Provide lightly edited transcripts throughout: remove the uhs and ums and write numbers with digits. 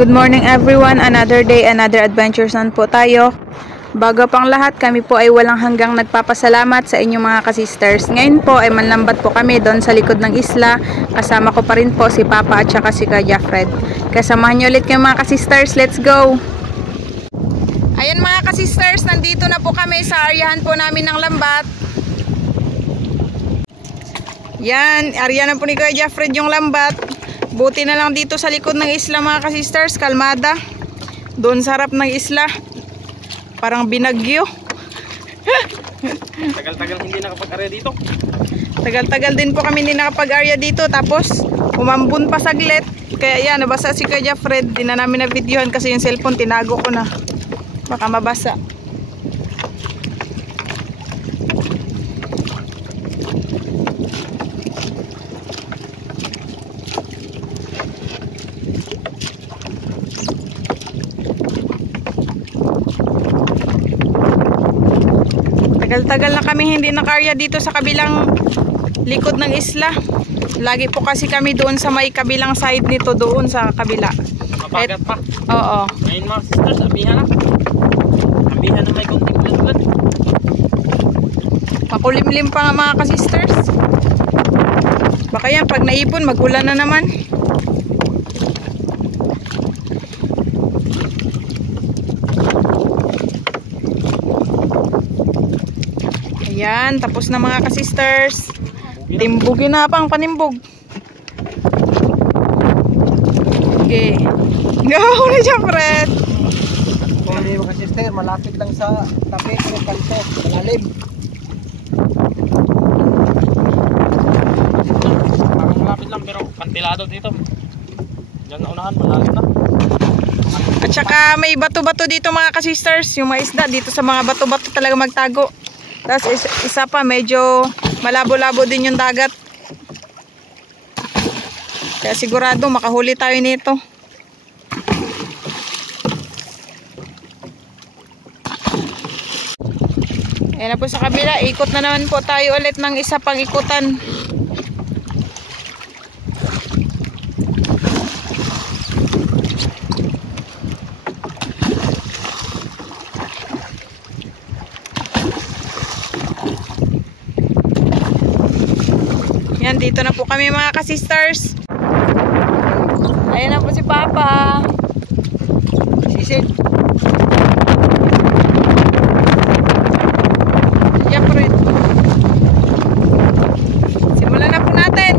Good morning everyone, another day, another adventures on po tayo. Bago pang lahat, kami po ay walang hanggang nagpapasalamat sa inyong mga kasisters. Ngayon po ay manlambat po kami doon sa likod ng isla. Kasama ko pa rin po si Papa at saka si Kuya Fred. Kasamahan nyo ulit kayo mga kasisters, let's go! Ayan mga kasisters, nandito na po kami sa aryahan po namin ng lambat. Yan, aryahan po ni Kuya Fred yung lambat. Buti na lang dito sa likod ng isla mga kasisters, kalmada. Doon sa harap ng isla, parang binagyo. Tagal-tagal hindi nakapag-area dito. Tagal-tagal din po kami hindi nakapag-area dito. Tapos umambun pa saglit. Kaya yan, nabasa si Kuya Fred. Di na namin na videohan kasi yung cellphone tinago ko na. Baka mabasa. Tagal-tagal na kami hindi nakarya dito sa kabilang likod ng isla. Lagi po kasi kami doon sa may kabilang side nito, doon sa kabila. Mapagat pa. Oo. Ngayon mga sisters, abihan na. Abihan na may konting bulan-bulan. Makulimlim pa nga mga kasisters. Baka yan, pag naipon, magulan na naman. Ayan, tapos na mga kasisters. Timbugin na pang panimbog. Okay. Go na siya, Fred. Hindi mga sister, malapit lang sa tabi ng kanto, malalim. Parang malapit lang pero kantilado dito. Diyan na unahan, malalim na. At saka may bato-bato dito mga kasisters. Yung mga isda dito sa mga bato-bato talaga magtago. Tapos isa pa, medyo malabo-labo din yung dagat. Kaya sigurado makahuli tayo nito. Ayan na po sa kabila. Ikot na naman po tayo ulit ng isa pang ikutan. Yan, dito na po kami mga kasisters. Ayan na po si Papa. Sisid. Yeah, Fred. Simulan na po natin.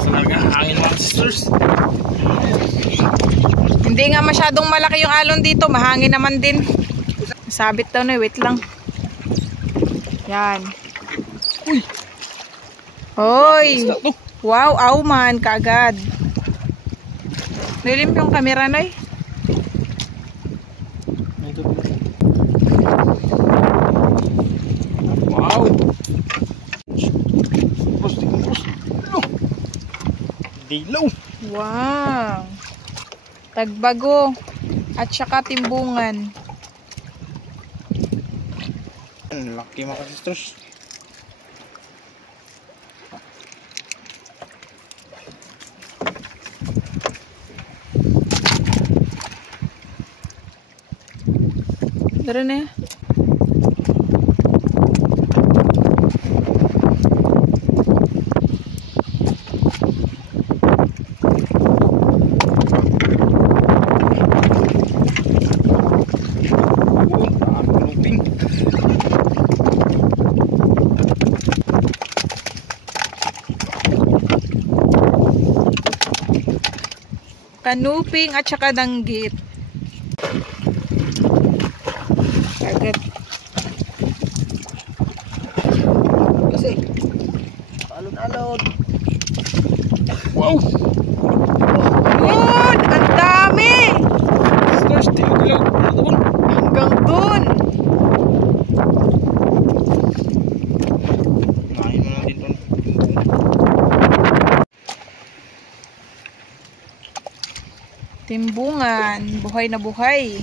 Salaga, hangin mga sisters. Hindi nga masyadong malaki yung alon dito. Mahangin naman din. Sabit daw na, wait lang. Yan. Uy! Hoy! Wow, auman, kaagad. Nilim yung camera, Noy. Wow! Dilaw! Wow! Tagbago. At saka timbungan. Laki mga sisters. Dara na. Kanuping at saka danggit. Agad. Kasi, alon-alon. Wow! Yun! Ang dami! Sisters, dilaw. Hanggang dun. Ngayon mo natin doon. Timbungan. Buhay na buhay.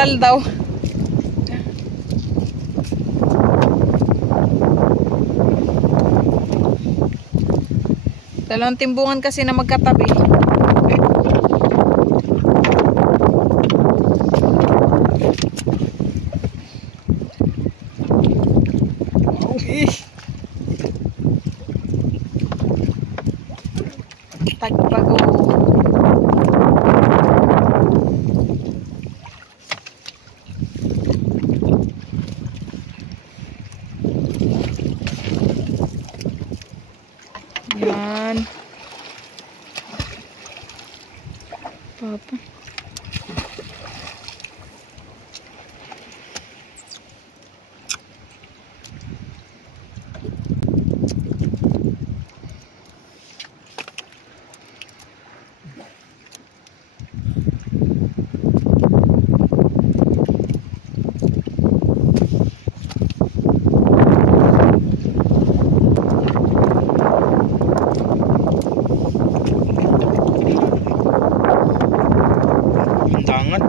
kambal daw. Dalawang timbungan kasi na magkatabi. Tagbago. Yan. Papa. Tangan.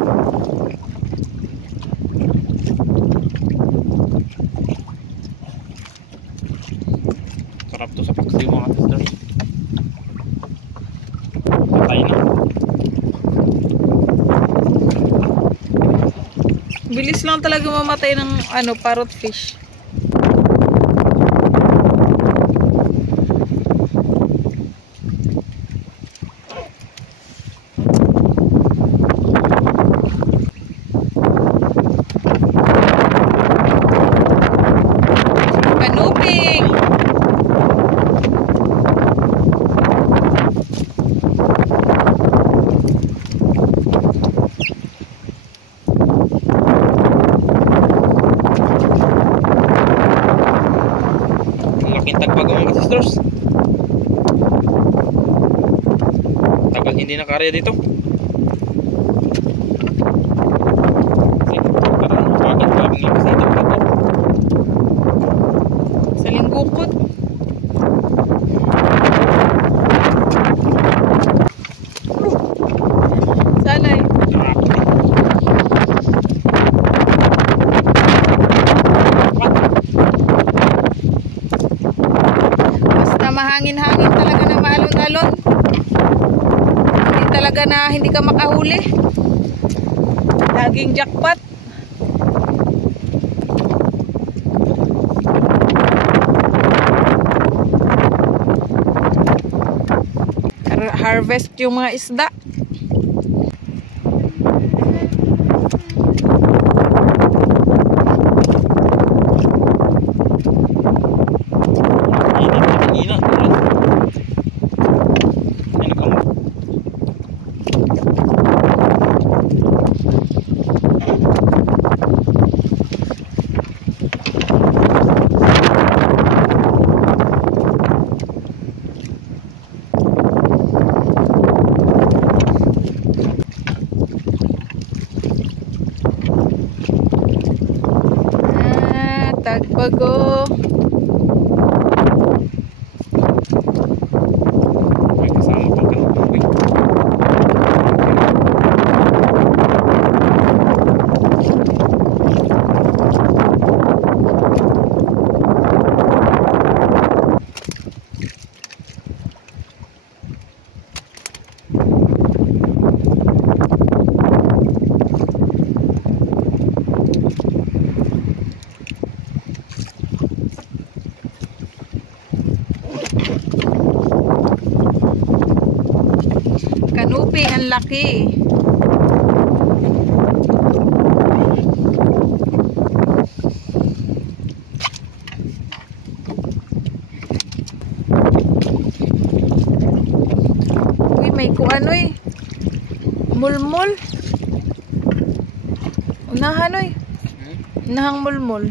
Sarap to sa paksiw mga sisters. Patay na. Bilis lang talaga mamatay ng parrot fish. Kanuping. Laking tagbago mga sisters. Tagal hindi nakarya dito. Parang bakit kaming lakas dito mga Sa linggukot. Salay. Basta mahangin-hangin talaga na maalon-alon. Hindi talaga na hindi ka makahuli. Laging jackpot. Harvest yung mga isda. Tagbago. May kasama pang kanuping. Kanuping, ang laki. Uy, may kuan oy. Mulmul. Unahan oy. Unahang mulmul.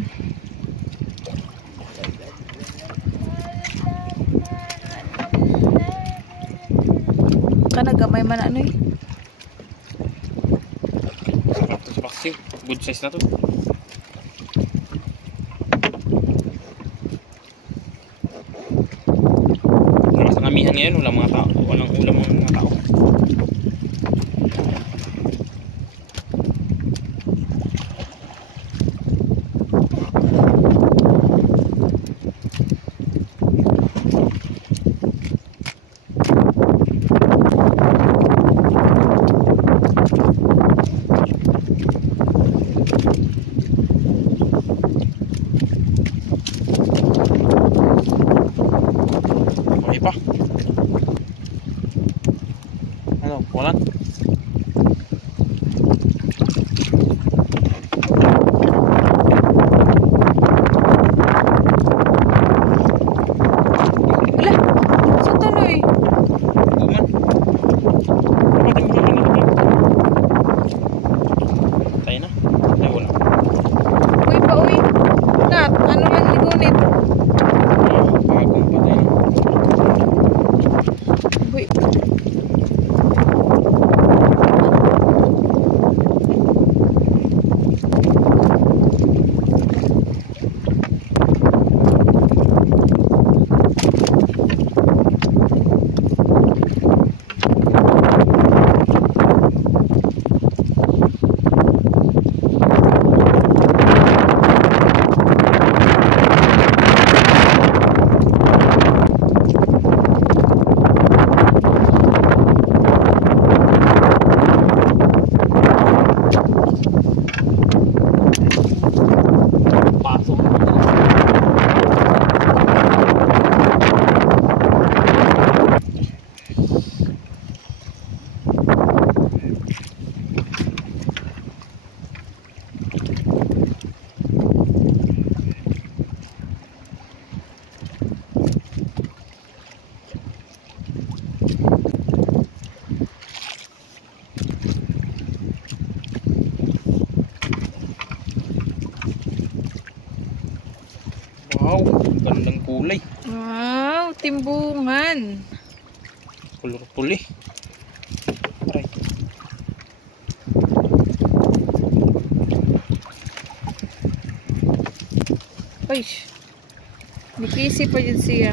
Nagamay man ano eh. Sarap to sa paksiw. Good size na to. Lakas ng amihan ngayon. Walang mga tao. Walang ulam ng mga tao. Ay, wala. Uy pa uy. Nat, ano lang ligunit? Bagong patay na. Uy. Pasok. Wow, gandang kulay. Wow, timbungan. Colorful eh. Aray. Uy. Nikisi pa dyan siya.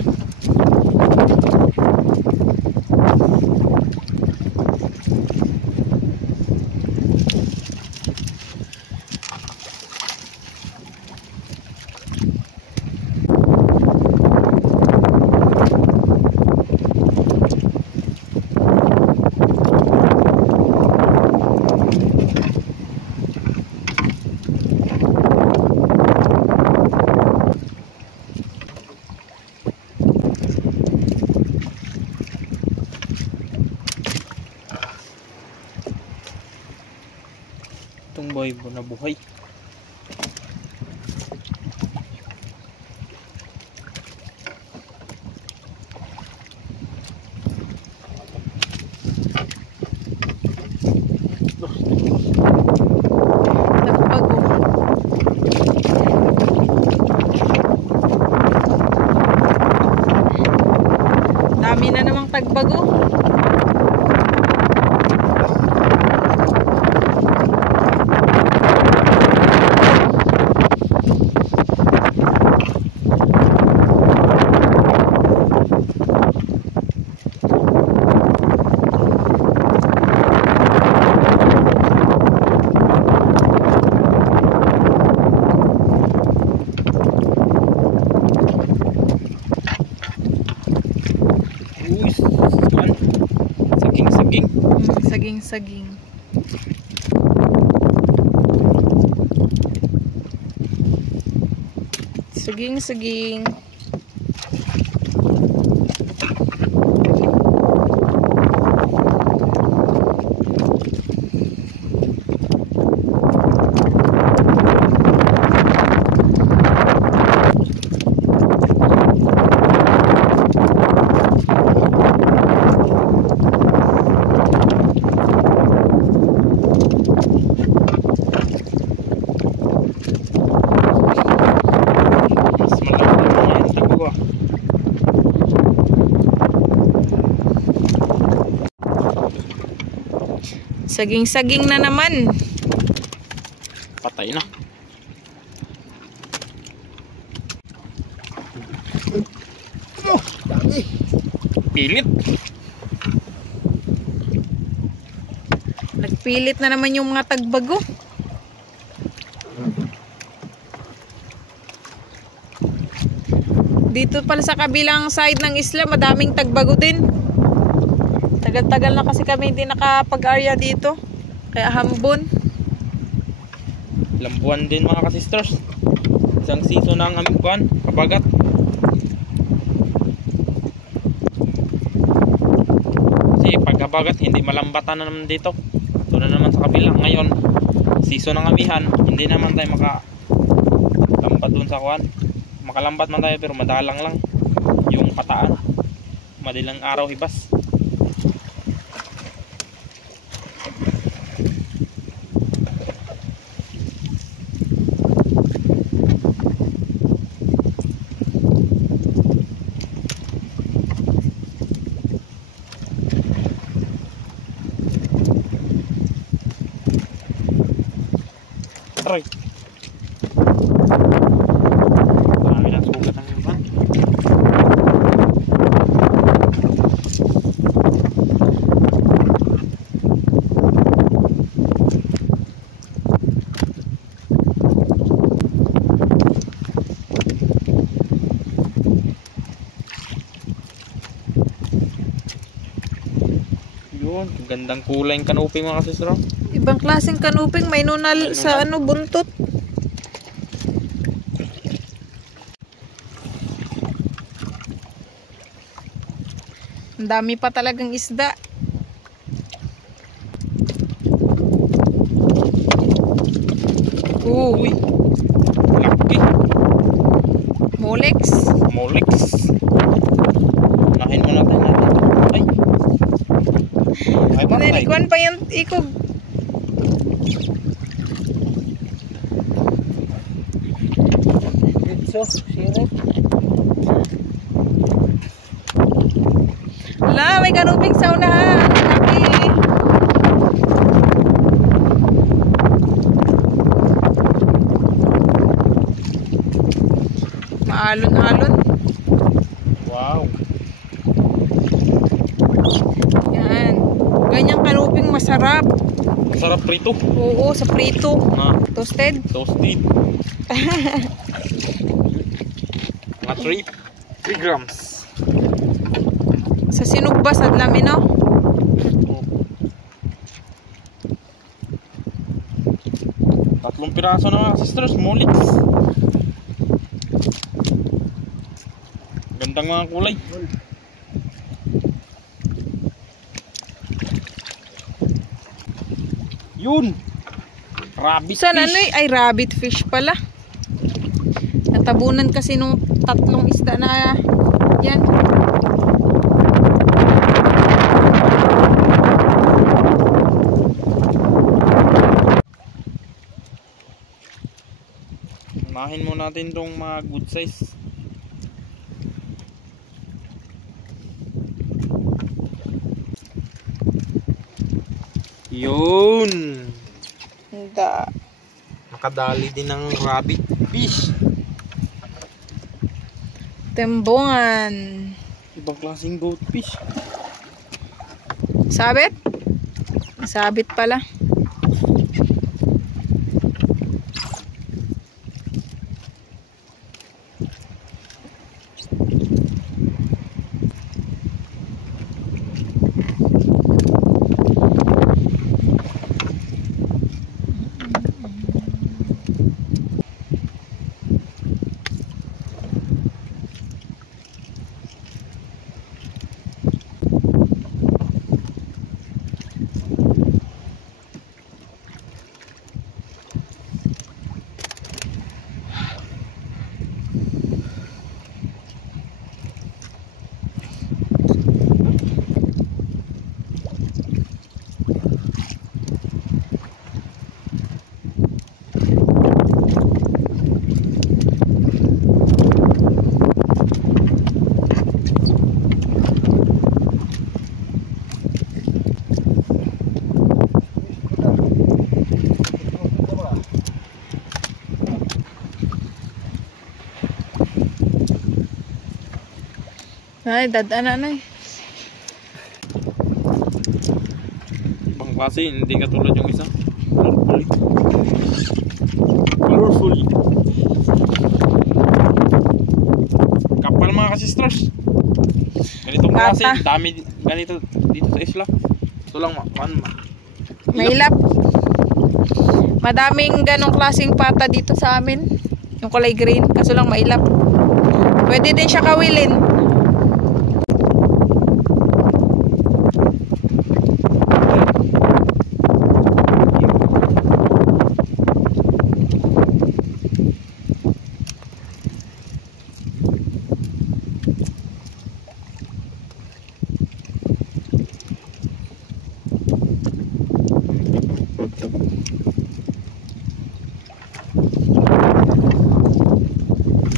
Itong boy na buhay. Nagbago. Dami na namang tagbago. Uy, saan? Saging-saging. Saging-saging. Saging-saging. Mas malaki na yan. Tago ah. Saging-saging na naman. Patay na. Oh, dami. Pilit. Nagpilit na naman yung mga tagbago. Dito pala sa kabilang side ng isla, madaming tagbago din. Tagal-tagal na kasi kami hindi nakapag-area dito. Kaya hambon. Lambuan din mga kasisters. Isang season na ang aming buwan. Kabagat. Kasi pagkabagat hindi malambatan na naman dito. Ito na naman sa kabila. Ngayon season ng amihan. Hindi naman tayo makalambat dun sa kuwan. Makalambat man tayo pero madalang lang yung pataan. Madilang araw hibas. Aray. Marami ng sugat ang iban. Yun, gandang kulay yung kanuping mga kasisra. Ibang klaseng kanuping, may nunal sa ano buntot. Ang dami pa talagang isda. Uy, laki. Molex. Molex. Nahin mo natin natin. Ay. Ay, bantay. Nalikuan pa yung ikog. Ditso, sirit. Ala, may kanuping sa unahan. Laki. Maalon-alon. Wow. Yan. Ganyang kanuping masarap. Sarap prito. Oo, sa prito. Na, Toasted. toasted. Mga 3 grams. Sa sinugbas at lamino. Tatlong piraso na mga sisters, molix. Gandang mga kulay. Yun. Rabbit Saan fish. ano ay rabbit fish pala. Natabunan kasi nung tatlong isda na yan. Unahin mo natin tong mga good size. Yun. Hindi. Nakadali din ng rabbit fish. Tembongan. Ibang klaseng goldfish. Sabit? Sabit pala. Ay, dadaan na eh. Ibang klase, hindi katulad yung isa. Colorful. Colorful. Kapal mga kasisters. Ganitong klase, Pata. dami ganito dito sa isla. Ito lang Mailap. Madaming ganong klaseng pata dito sa amin. Yung kulay green, kaso lang mailap. Pwede din siya kawilin.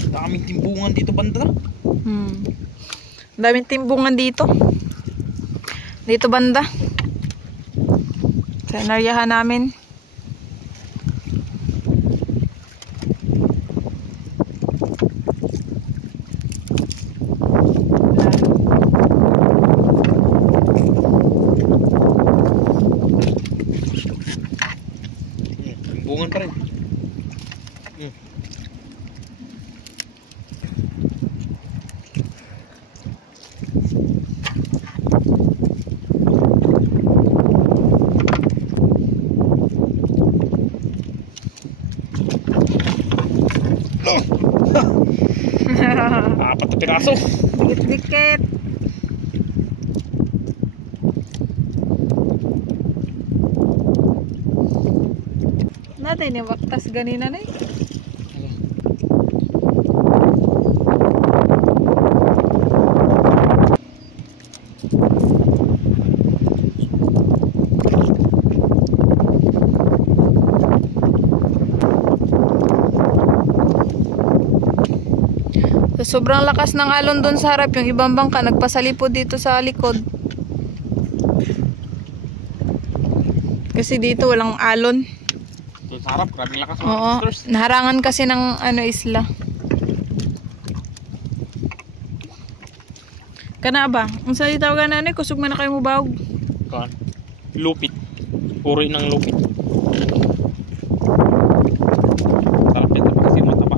Daming timbungan dito banda. Daming timbungan dito. Dito banda. Sa inaryahan namin. piraso. Dikit-dikit. Natin yung baktas ganina na eh. So, sobrang lakas ng alon doon sa harap. Yung ibang bangka nagpasalipod dito sa likod. Kasi dito walang alon. Doon sa harap, grabe lakas mga Oo, sisters. naharangan kasi ng isla. Kana ba? Ang salita ka na kusog man na kayo mubawag. Kan. Lupit. Puri ng lupit. Talapit na kasi mataba.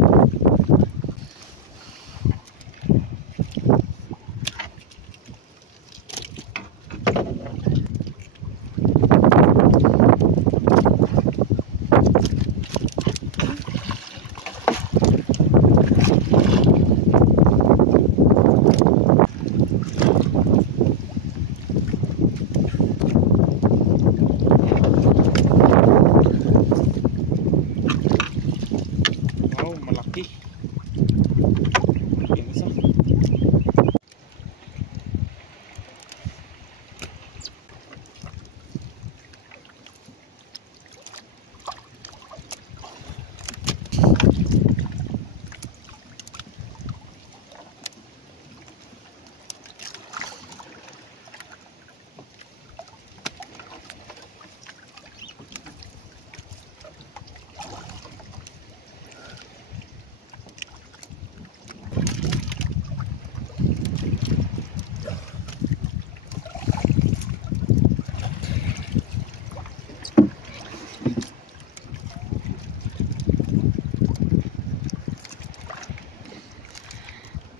Wow, malaki. Malaki isa.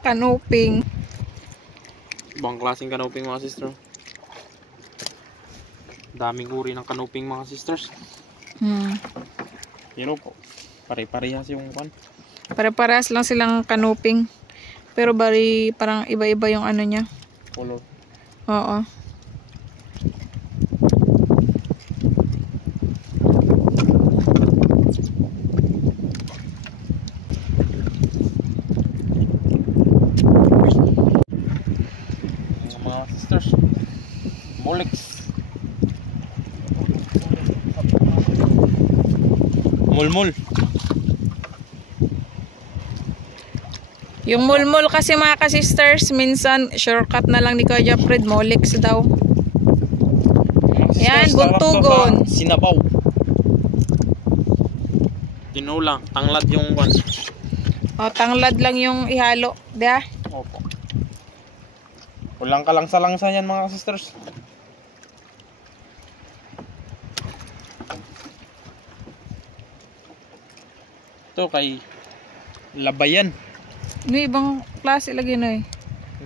Kanuping. Ibang klaseng kanuping mga sister. Daming uri ng kanuping mga sisters. Pero po, pare-parehas yung kan. Pare-parehas lang silang kanuping. Pero bari parang iba-iba yung ano niya. Color. Oo. Mga sisters. Molex. Mulmul. Yung mulmul kasi mga ka-sisters, minsan shortcut na lang ni Kuya Fred, Molex daw. Yan, buntugon. Sinabaw. Tinulang. Tanglad yung kan. O, tanglad lang yung ihalo. Diya? Opo. Kulang ka lang sa langsa yan mga sisters. Ito kay Labayan. Ano ibang klase lagi na eh.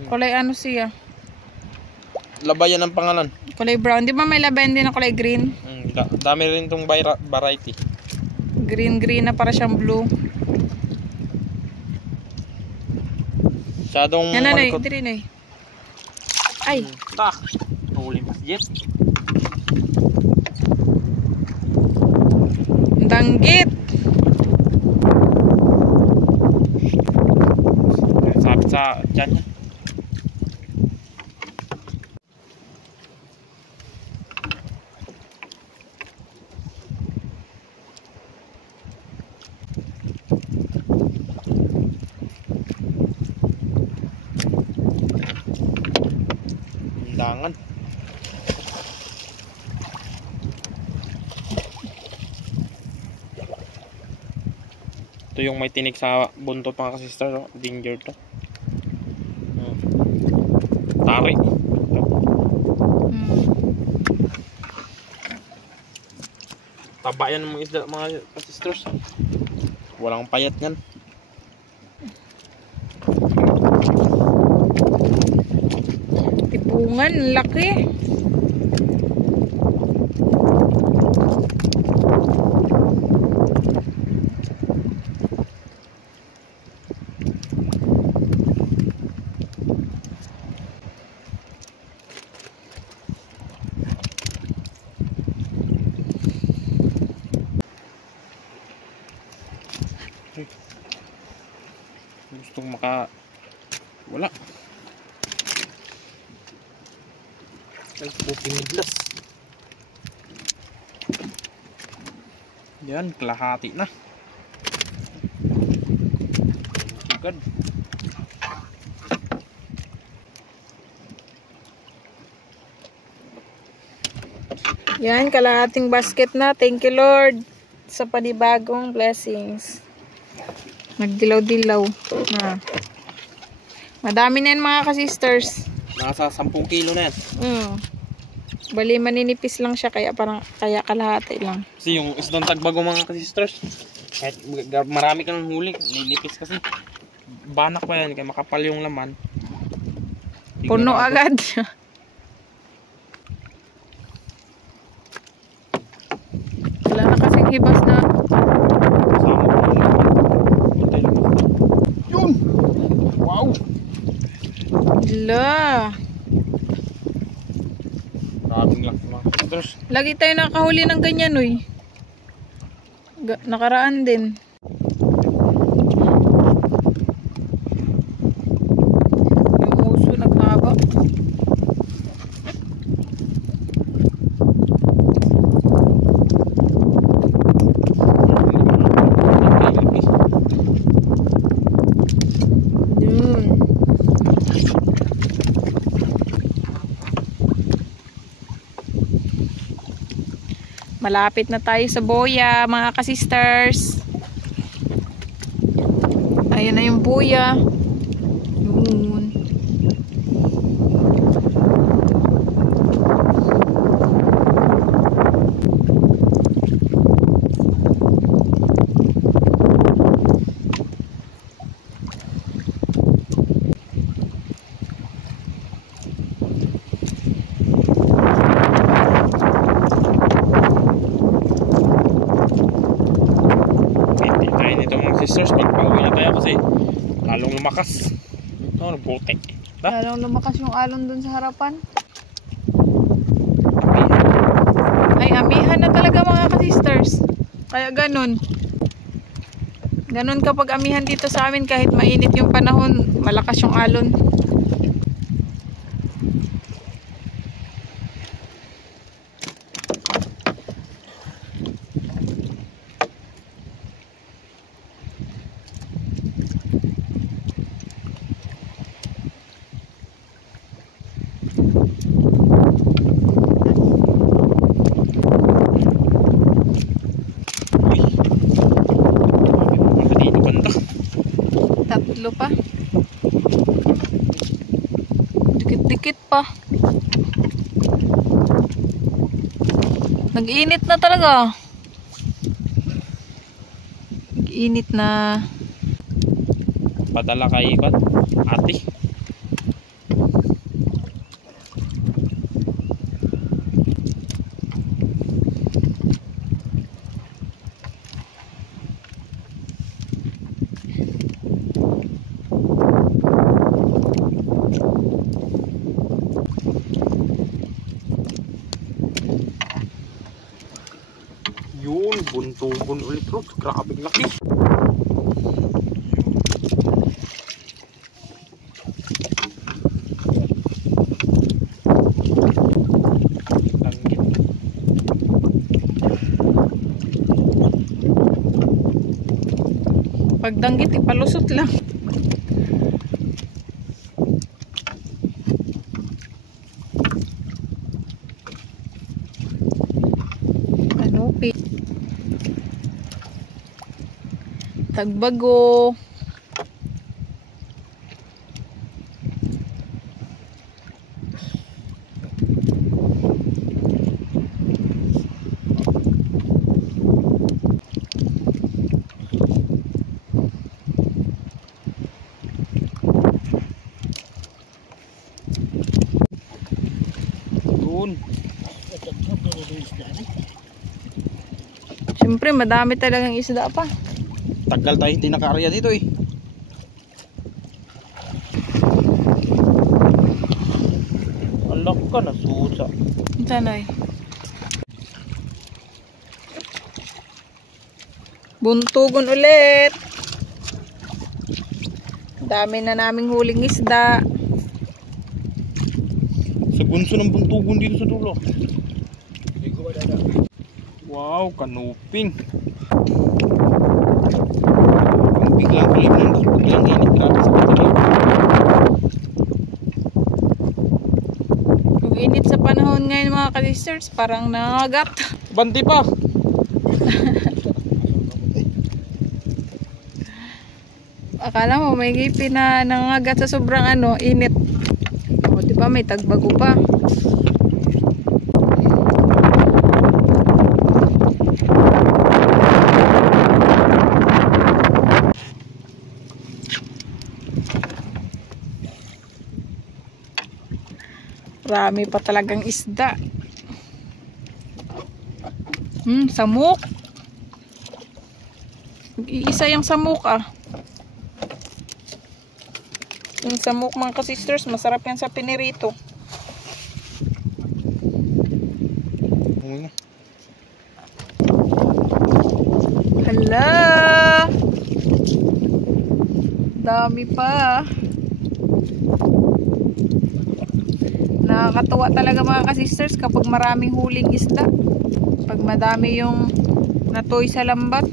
Kulay ano siya? Labayan ang pangalan. Kulay brown. Di ba may labayan din na kulay green? Dami rin itong variety. Green na para siyang blue. Masyadong Yan na malikot. diri na eh. Ay. Tak. Huli mas jet. Danggit. Sabit sa dyan yan. Undangan. Ito yung may tinik sa buntot mga ka-sister, oh. Danger to. Tari. Taba yan mga isda mga ka-sisters. Walang payat yan. Tipungan, laki. Gustong maka... Wala. Ay, piniglas. Yan, kalahati na. Good. Yan, kalahating basket na. Thank you, Lord, sa panibagong blessings. Nagdilaw-dilaw na. Madami na yan mga ka-sisters. Nasa 10 kilo na yan. Bali, maninipis lang siya, kaya kalahati lang. Kasi yung isdang tagbago mga ka-sisters, kahit marami ka ng huli, ninipis kasi. Banak pa yan, kaya makapal yung laman. Puno agad. Wala na kasing hibas na. Yun! Wow! Hala. Maraming lang mga ka-sisters. Lagi tayo nakahuli ng ganyan, uy. Nakaraan din. Yung uso naghaba. Yun. Malapit na tayo sa boya, mga ka-sisters. Ayan na yung boya. Yun. Sisters, pagpauwi na tayo kasi lalong lumakas. Nagputik. Lalong lumakas yung alon dun sa harapan. Ay, amihan na talaga mga ka-sisters. Kaya ganun. Ganun kapag amihan dito sa amin, kahit mainit yung panahon, malakas yung alon. Tatlo pa. Dikit-dikit pa. Nag-init na talaga. Nag-init na. Padala kay ate. Yun, buntugon ulit bro. Grabe laki. Langgit. Pagdanggit, ipalusot lang. Anupi. Tagbago. Yun. Siyempre, madami talagang isda pa. Tagal tayo hindi naka-area dito eh. Alak ka na susa. Tanay. Buntugon ulit. Dami na naming huling isda. Sa gunso ng buntugon dito sa dulo. Wow, kanuping. Ang biglang kulit ng biglang init. Grabe sa pagkakas. Yung init sa panahon ngayon mga ka-sisters, parang nangagat. Banti pa. Akala mo may ngipin na nangagat sa sobrang init. O, di ba may tagbago pa. Marami pa talagang isda. Samok. Iisa yung samok Yung samok mga ka-sisters, masarap yan sa pinirito. Hala! Dami pa. Nakakatuwa talaga mga ka-sisters kapag maraming huling isda. Pag madami yung natoy sa lambat.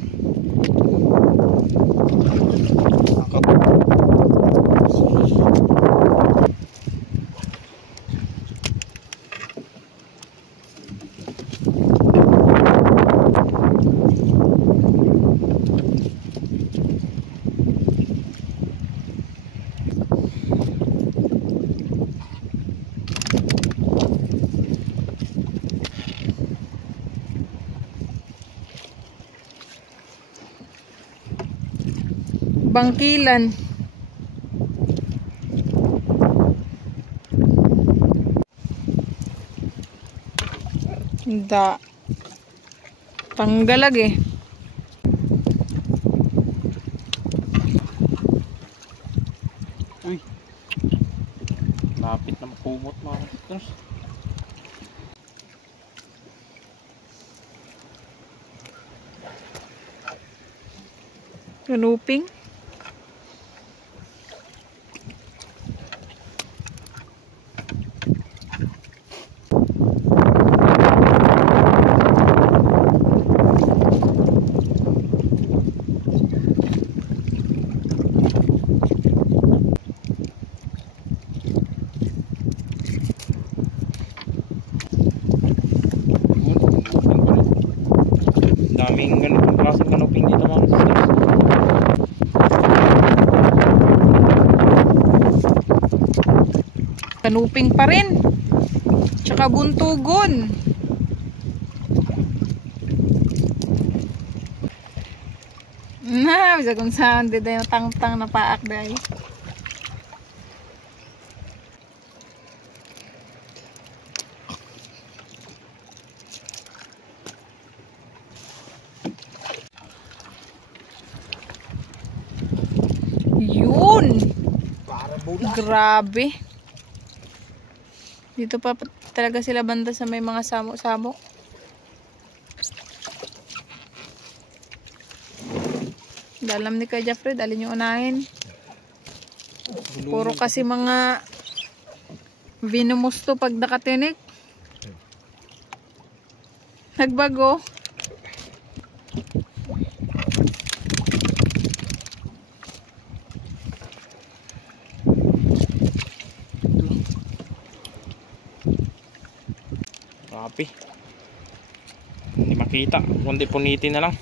Bangkilan. Hindi. Tanggalag Uy. Lapit na makumot mga sisters. Kanuping. Daming ganitong klaseng kanuping dito mga sisters. Kanuping pa rin. Tsaka buntugon. Bisa kung saan di yung tang-tang na paak dahil. Yun! Grabe. Dito pa talaga sila banda sa may mga samo-samo. Dalam ni Kuya Jeffrey, alin yung unahin. Puro kasi mga vinumusto pag nakatinik. Nagbago. Grabe. Hindi makita. Kundi punitin na lang.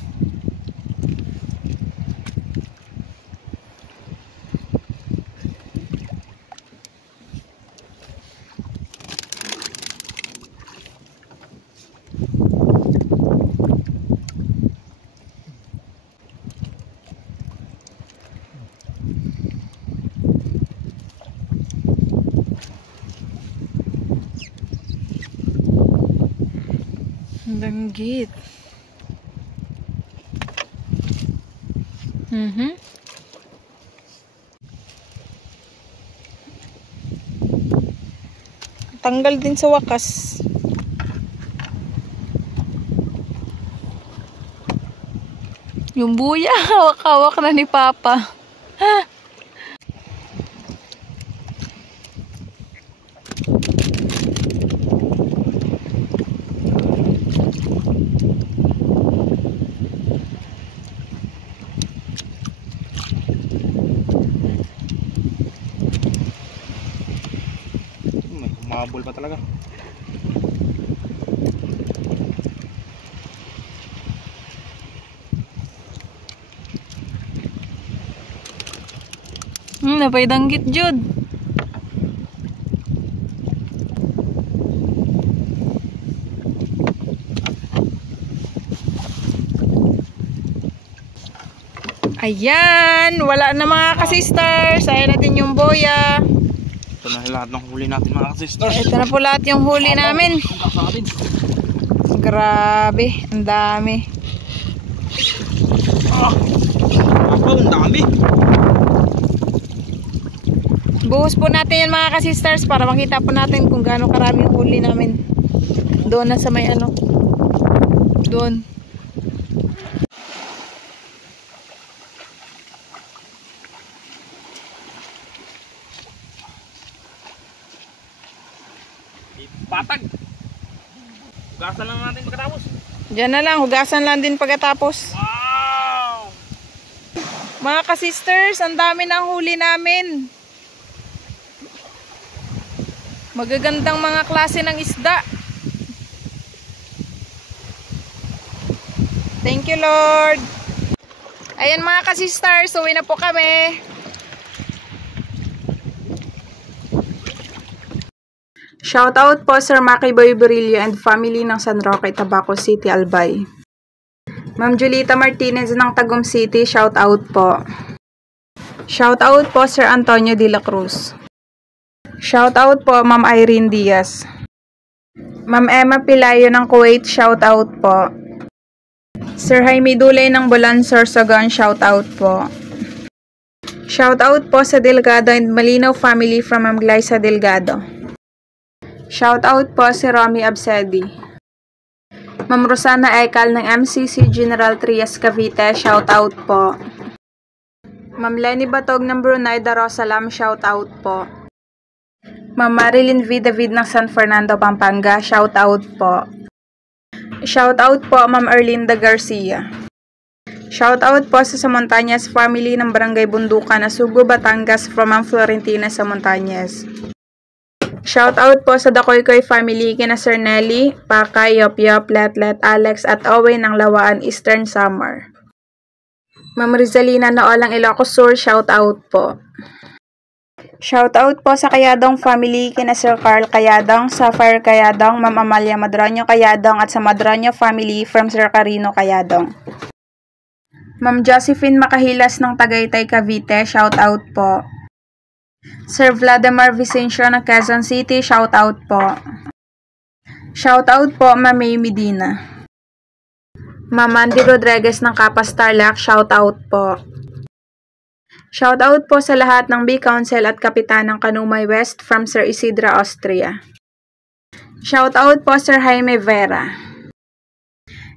Danggit. Tanggal din sa wakas. Yung buya, hawak-hawak na ni Papa. habol pa talaga. Napay danggit jud. Ayan, wala na mga ka-sisters. Ayan natin yung boya. Ito na lahat ng huli natin mga sisters. Ito na po lahat yung huli namin. Grabe, ang dami. Ang dami. Buhos po natin yan mga ka-sisters para makita po natin kung gaano karami yung huli namin. Doon na sa may ano. Doon. Patag. Hugasan lang natin pagkatapos. Diyan na lang, hugasan lang din pagkatapos. Wow! Mga ka-sisters, ang dami ng huli namin. Magagandang mga klase ng isda. Thank you, Lord. Ayan mga ka-sisters, uwi na po kami. Shoutout po Sir Maki Boy Burillo and family ng San Roque, Tabaco City, Albay. Ma'am Julita Martinez ng Tagum City, shoutout po. Shoutout po Sir Antonio de la Cruz. Shoutout po Ma'am Irene Diaz. Ma'am Emma Pilayo ng Kuwait, shoutout po. Sir Jaime Dulay ng Bulan, Sorsogon, shoutout po. Shoutout po sa Delgado and Malinaw family from Ma'am Glyza Delgado. Shoutout po si Romy Absedi. Ma'am Rosana Ekal ng MCC General Trias Cavite, shoutout po. Ma'am Lenny Batog ng Brunei Darussalam, shoutout po. Ma'am Marilyn V. David ng San Fernando, Pampanga, shoutout po. Shoutout po Ma'am Erlinda Garcia. Shoutout po sa Montañas family ng Barangay Bundukan, Asugo, Batangas from Ma'am Florentina sa Montañas. Shoutout po sa Dakoykoy family kina Sir Nelly, Pakay, Yop Yop, Letlet, Alex at Owen ng Lawaan, Eastern Samar. Ma'am Rizalina Naolang Ilocos Sur, shoutout po. Shoutout po sa Kayadong family kina Sir Carl Kayadong, Sapphire Kayadong, Ma'am Amalia Madroño Kayadong at sa Madroño family from Sir Carino Kayadong. Ma'am Josephine Makahilas ng Tagaytay, Cavite, shoutout po. Sir Vladimir Vicencio ng Quezon City, shoutout po. Shoutout po Ma'am May Medina. Ma'am Mandy Rodriguez ng Kapas Tarlac, shoutout po. Shoutout po sa lahat ng B Council at Kapitan ng Kanumay West from Sir Isidra, Austria. Shoutout po Sir Jaime Vera.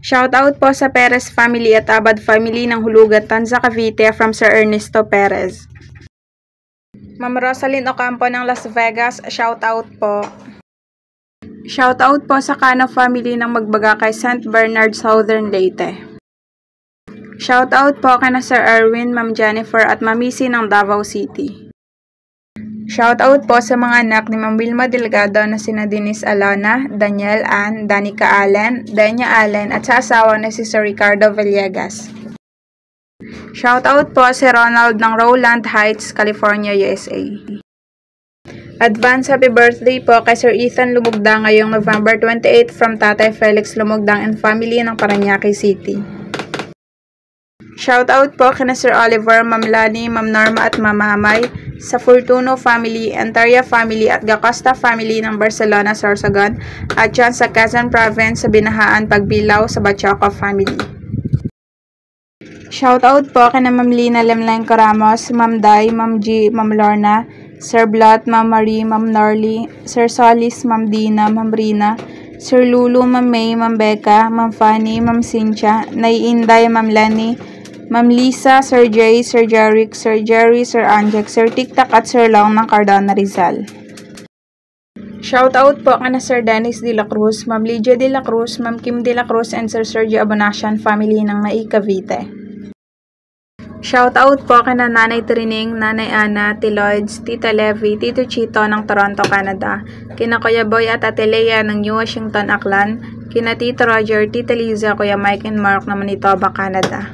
Shoutout po sa Perez family at Abad family ng Hulugan, Tanza, Cavite from Sir Ernesto Perez. Ma'am Rosalyn Ocampo ng Las Vegas, shoutout po. Shoutout po sa Cano family ng Magbagakay, St. Bernard, Southern Leyte. Shoutout po kana Sir Erwin, Ma'am Jennifer at Mamisi ng Davao City. Shoutout po sa mga anak ni Ma'am Wilma Delgado na sina Denise Alona, Daniel Ann, Danica Allen, Denya Allen at sa asawa na si Sir Ricardo Villegas. Shoutout po si Ronald ng Rowland Heights, California, USA. Advance happy birthday po kay Sir Ethan Lumugdang ngayong November 28 from Tatay Felix Lumugdang and family ng Parañaque City. Shoutout po kina Sir Oliver, Ma'am Lani, Ma'am Norma at Ma'am Mamay sa Fortuno family, Antaria family at Gacosta family ng Barcelona, Sorsogon at dyan sa Quezon Province sa Binahaan, Pagbilaw sa Bachoco family. Shoutout po kina Ma'am Lina Lemlenco Ramos, Ma'am Day, Ma'am G, Ma'am Lorna, Sir Blot, Ma'am Marie, Ma'am Norly, Sir Solis, Ma'am Dina, Ma'am Rina, Sir Lulu, Ma'am May, Ma'am Becca, Ma'am Fanny, Ma'am Cynthia, Nay Inday, Ma'am Lenny, Ma'am Lisa, Sir Jay, Sir Jeric, Sir Jerry, Sir Anjek, Sir Tiktak at Sir Long ng Cardona, Rizal. Shoutout po kana Sir Dennis de la Cruz, Ma'am Lydia de la Cruz, Ma'am Kim de la Cruz and Sir Sergio Abonasian family ng Nai, Cavite. Shoutout po kina Nanay Trining, Nanay Ana, Tiloids, Tita Levy, Tito Chito ng Toronto, Canada, kina Kuya Boy at Ate Lea ng New Washington, Aklan, kina Tito Roger, Tita Liza, Kuya Mike and Mark ng Manitoba, Canada.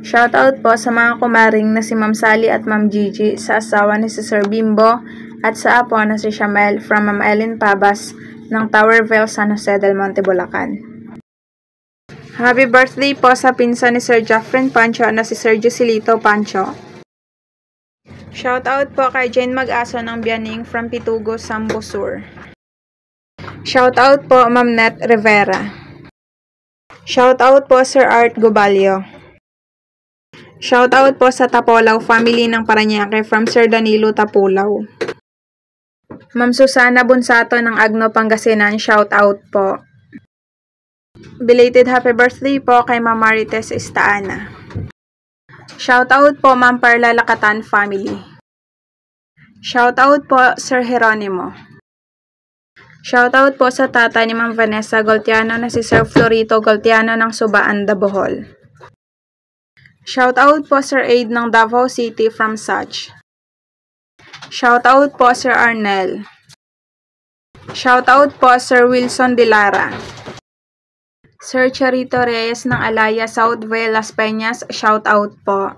Shoutout po sa mga kumaring na si Ma'am Sally at Ma'am Gigi, sa asawa ni si Sir Bimbo, at sa apo na si Shamel from Ma'am Ellen Pabas ng Towerville, San Jose del Monte, Bulacan. Happy birthday po sa pinsan ni Sir Jeffrey Pancho na si Sir Joselito Pancho. Shoutout po kay Jane Mag-aso ng Bianing from Pitugo, Sambo Sur. Shoutout po Ma'am Net Rivera. Shoutout po Sir Art Gubalio. Shoutout po sa Tapolaw family ng Parañaque from Sir Danilo Tapulaw. Ma'am Susana Bunsato ng Agno, Pangasinan, shoutout po. Belated happy birthday po kay Ma'am Marites Estaana. Shoutout po Ma'am Perla Lakatan family. Shoutout po Sir Jeronimo. Shoutout po sa tata ni Ma'am Vanessa Goltiano na si Sir Florito Goltiano ng Subaan, Bohol. Shoutout po Sir Aid ng Davao City from Such. Shoutout po Sir Arnel. Shoutout po Sir Wilson Dilara. Sir Charito Reyes ng Alaya, Southville, Las Peñas, shoutout po.